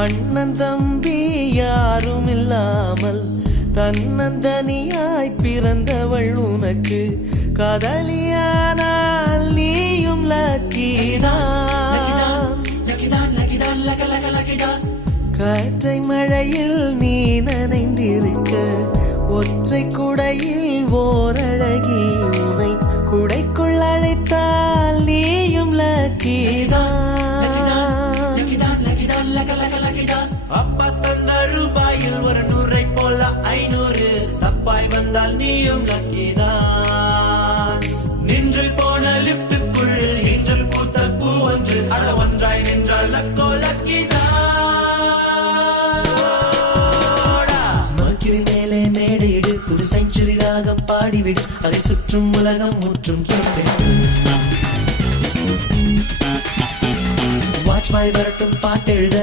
அண்ணன் தம்பி யாரும் இல்லாமல் தன்னந்தனியாய் பிறந்தவள் உனக்கு காதலியானால் நீயும் லக்கிதான். காற்றை மழையில் நீ நனைந்திருக்க ஒற்றை குடையில் ஓரழகி உனை குடைக்குள் அழைத்தால் நீயும் லக்கிதான். அப்பா தந்த ரூபாயில் ஒரு 100 போல 500 தப்பாய் வந்தால் நீயும் லக்கிதான். நின்று போன லிப்டுக்குள் இன்று பூத்த பூ ஒன்று அட ஒன்றாய் நின்றால் லக்கோ லக்கிதான். நோக்கிரி மேலே மேடையிடு புது செஞ்சுரி ராகம் பாடிவிடு அதை சுற்றும் உலகம் முற்றும் கேட்பிடு. வாட்ச்மாய் வரட்டும் பாட்டெழுத